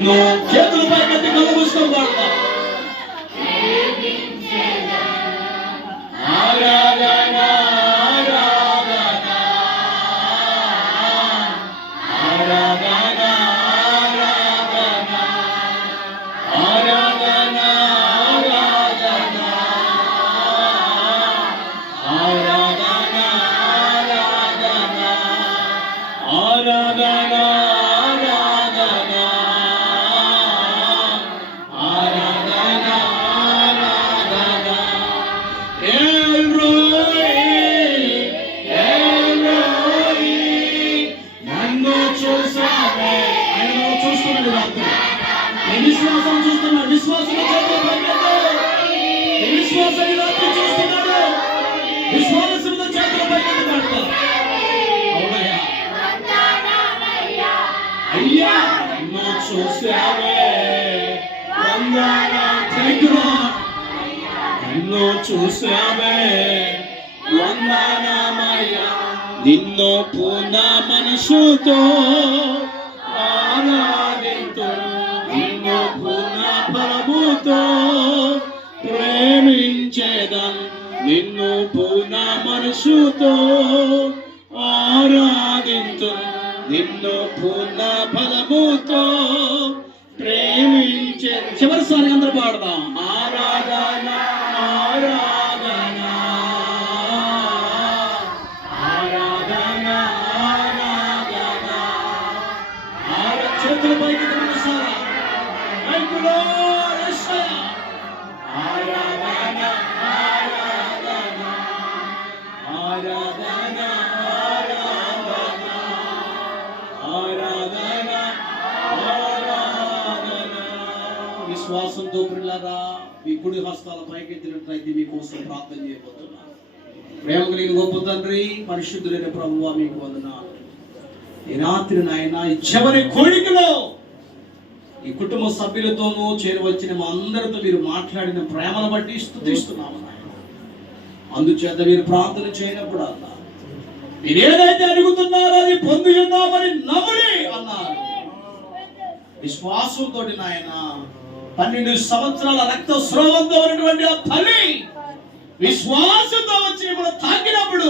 చేతులు పైకెత్తి కళ్ళు మూసుకొని పాడతా. ఆరాధన విశ్వాసం చూస్తున్నా విశ్వాసం విశ్వాసం రాత్రి చూస్తున్నాడు. విశ్వాసంతో చేతులు పైకెత్తుతాడు అవునయ్యా. అయ్యా నా చూసావే నిన్ను చూసావే వందనామయ్యా. నిన్ను పునా మనసుతో ప్రభుతో ప్రేమించేదం? నిన్ను పూర్ణ మనసుతో ఆరాధించు. నిన్ను పూర్ణ ఫలముతో ప్రేమించే. చివరిసారి అందరూ పాడదాం. ఆరాధన ఆరాధన. ఆరాధన ఆరాధన. ఆరా చేతుల పైకి విశ్వాసంతో పిల్లరా మీ కుడి హస్తాల పైకెత్తినట్లయితే మీకోసం ప్రార్థన చేయబోతున్నా. ప్రేమ కలిగిన గొప్ప తండ్రి పరిశుద్ధులైన ప్రభువ మీకు వదనాలు. ఈ రాత్రి నాయన ఈ చివరి కోరికలో ఈ కుటుంబ సభ్యులతోనూ చేరవచ్చిన మా అందరితో మీరు మాట్లాడిన ప్రేమను బట్టి స్థుతిస్తున్నాము నాయన. అందుచేత మీరు ప్రార్థన చేయనప్పుడు అన్నా మీరు ఏదైతే అడుగుతున్నారో అది పొంది ఉన్నామని నమ్ముడి అన్నారు. విశ్వాసంతో నాయన పన్నెండు సంవత్సరాల రక్త స్రోవంతో ఉన్నటువంటి ఆ తల్లి విశ్వాసంతో వచ్చి మనం తాకినప్పుడు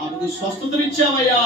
ఆమెకు స్వస్థతనిచ్చావయ్యా.